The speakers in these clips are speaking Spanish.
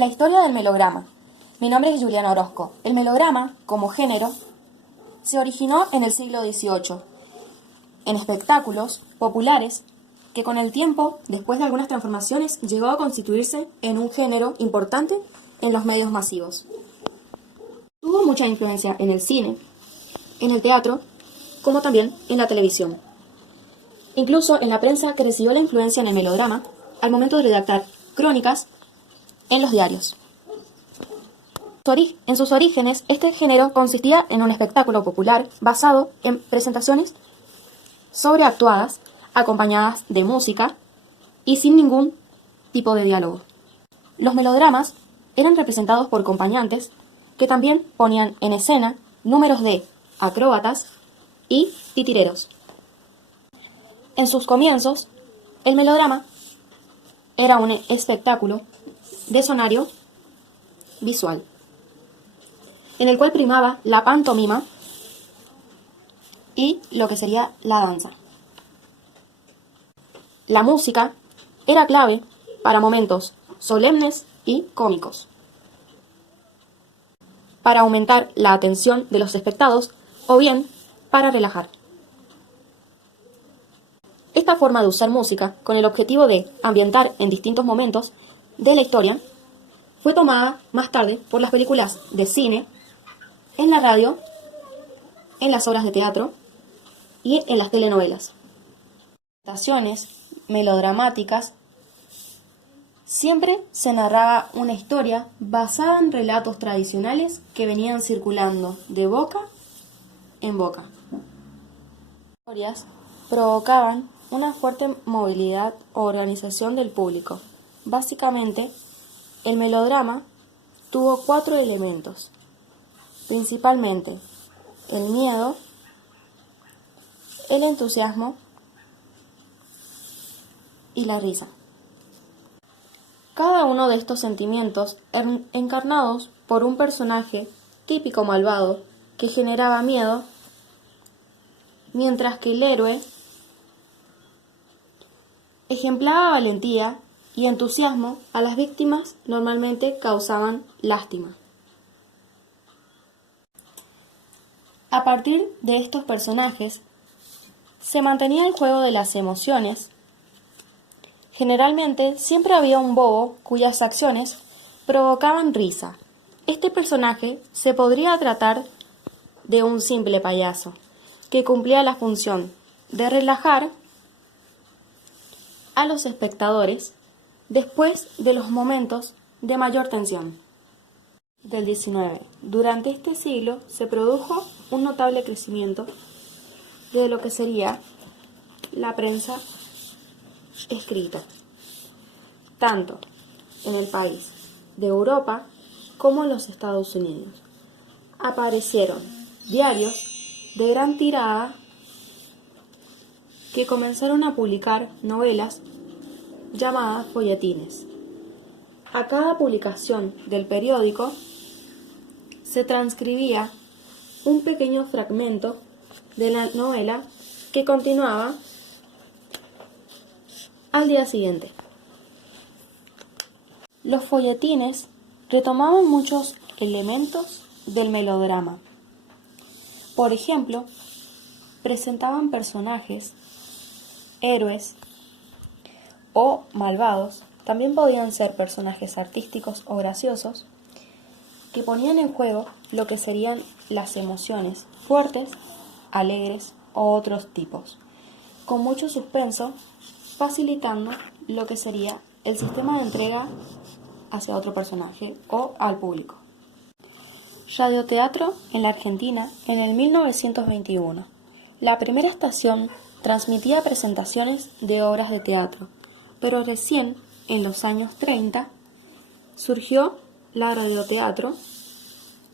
La historia del melograma. Mi nombre es Juliana Orozco. El melograma, como género, se originó en el siglo XVIII, en espectáculos populares que con el tiempo, después de algunas transformaciones, llegó a constituirse en un género importante en los medios masivos. Tuvo mucha influencia en el cine, en el teatro, como también en la televisión. Incluso en la prensa creció la influencia en el melodrama al momento de redactar crónicas en los diarios. En sus orígenes, este género consistía en un espectáculo popular basado en presentaciones sobreactuadas, acompañadas de música y sin ningún tipo de diálogo. Los melodramas eran representados por acompañantes que también ponían en escena números de acróbatas y titireros. En sus comienzos, el melodrama era un espectáculo de escenario visual, en el cual primaba la pantomima y lo que sería la danza. La música era clave para momentos solemnes y cómicos, para aumentar la atención de los espectados o bien para relajar. Esta forma de usar música con el objetivo de ambientar en distintos momentos de la historia fue tomada más tarde por las películas de cine, en la radio, en las obras de teatro y en las telenovelas. Presentaciones melodramáticas siempre se narraba una historia basada en relatos tradicionales que venían circulando de boca en boca. Las historias provocaban una fuerte movilidad o organización del público. Básicamente, el melodrama tuvo 4 elementos, principalmente el miedo, el entusiasmo y la risa. Cada uno de estos sentimientos encarnados por un personaje típico malvado que generaba miedo, mientras que el héroe ejemplaba valentía y entusiasmo. A las víctimas normalmente causaban lástima. A partir de estos personajes se mantenía el juego de las emociones. Generalmente siempre había un bobo cuyas acciones provocaban risa. Este personaje se podría tratar de un simple payaso, que cumplía la función de relajar a los espectadores después de los momentos de mayor tensión. Del XIX. Durante este siglo se produjo un notable crecimiento de lo que sería la prensa escrita, tanto en el país de Europa como en los Estados Unidos. Aparecieron diarios de gran tirada que comenzaron a publicar novelas llamadas folletines. A cada publicación del periódico se transcribía un pequeño fragmento de la novela que continuaba al día siguiente. Los folletines retomaban muchos elementos del melodrama. Por ejemplo, presentaban personajes, héroes o malvados, también podían ser personajes artísticos o graciosos, que ponían en juego lo que serían las emociones fuertes, alegres o otros tipos, con mucho suspenso, facilitando lo que sería el sistema de entrega hacia otro personaje o al público. Radioteatro en la Argentina en el 1921. La primera estación transmitía presentaciones de obras de teatro, pero recién en los años 30 surgió la Radioteatro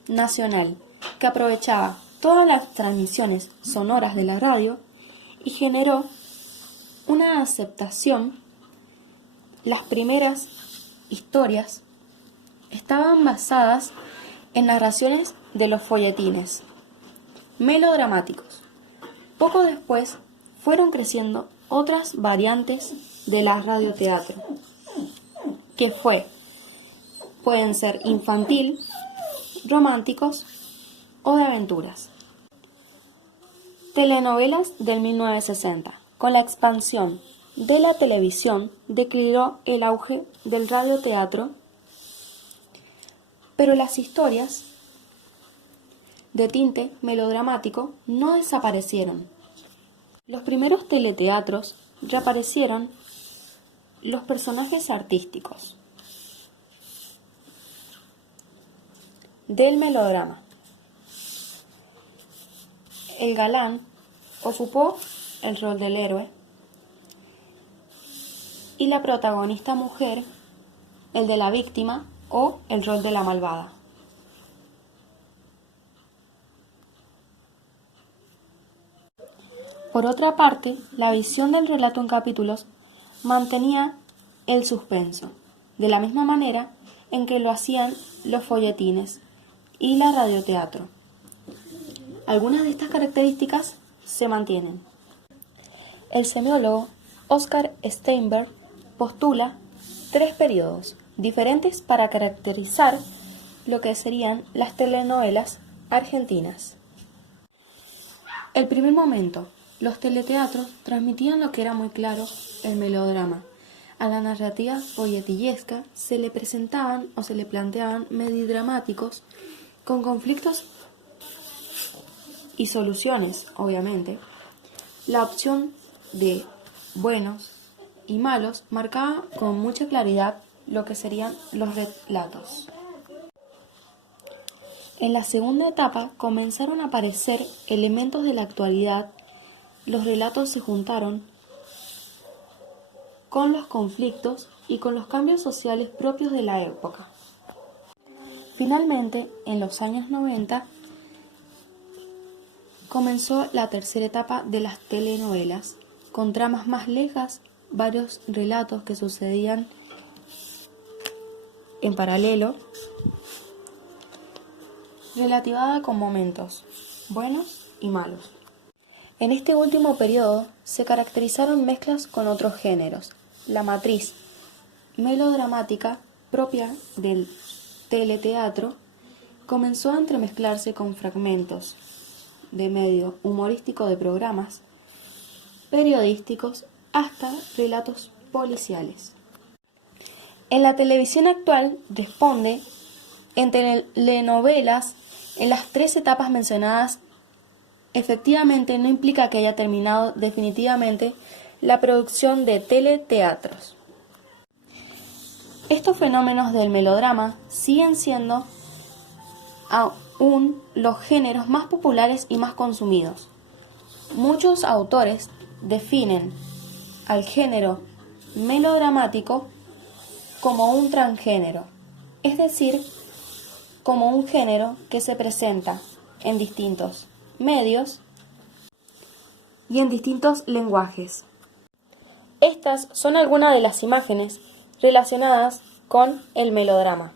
Nacional, que aprovechaba todas las transmisiones sonoras de la radio y generó una aceptación. Las primeras historias estaban basadas en narraciones de los folletines melodramáticos. Poco después fueron creciendo otras variantes de la radioteatro, que fue pueden ser infantil, románticos o de aventuras. Telenovelas del 1960. Con la expansión de la televisión declinó el auge del radioteatro, pero las historias de tinte melodramático no desaparecieron. Los primeros teleteatros reaparecieron los personajes artísticos del melodrama. El galán ocupó el rol del héroe y la protagonista mujer el de la víctima o el rol de la malvada. Por otra parte, la visión del relato en capítulos mantenía el suspenso, de la misma manera en que lo hacían los folletines y la radioteatro. Algunas de estas características se mantienen. El semiólogo Oscar Steinberg postula 3 periodos diferentes para caracterizar lo que serían las telenovelas argentinas. El primer momento, los teleteatros transmitían lo que era muy claro, el melodrama. A la narrativa folletillesca se le presentaban o se le planteaban melodramáticos con conflictos y soluciones, obviamente. La opción de buenos y malos marcaba con mucha claridad lo que serían los relatos. En la segunda etapa comenzaron a aparecer elementos de la actualidad. Los relatos se juntaron con los conflictos y con los cambios sociales propios de la época. Finalmente, en los años 90, comenzó la tercera etapa de las telenovelas, con tramas más lejas, varios relatos que sucedían en paralelo, relativada con momentos buenos y malos. En este último periodo se caracterizaron mezclas con otros géneros. La matriz melodramática propia del teleteatro comenzó a entremezclarse con fragmentos de medio humorístico de programas periodísticos hasta relatos policiales. En la televisión actual responde en telenovelas en las 3 etapas mencionadas. Efectivamente, no implica que haya terminado definitivamente la producción de teleteatros. Estos fenómenos del melodrama siguen siendo aún los géneros más populares y más consumidos. Muchos autores definen al género melodramático como un transgénero, es decir, como un género que se presenta en distintos medios y en distintos lenguajes. Estas son algunas de las imágenes relacionadas con el melodrama.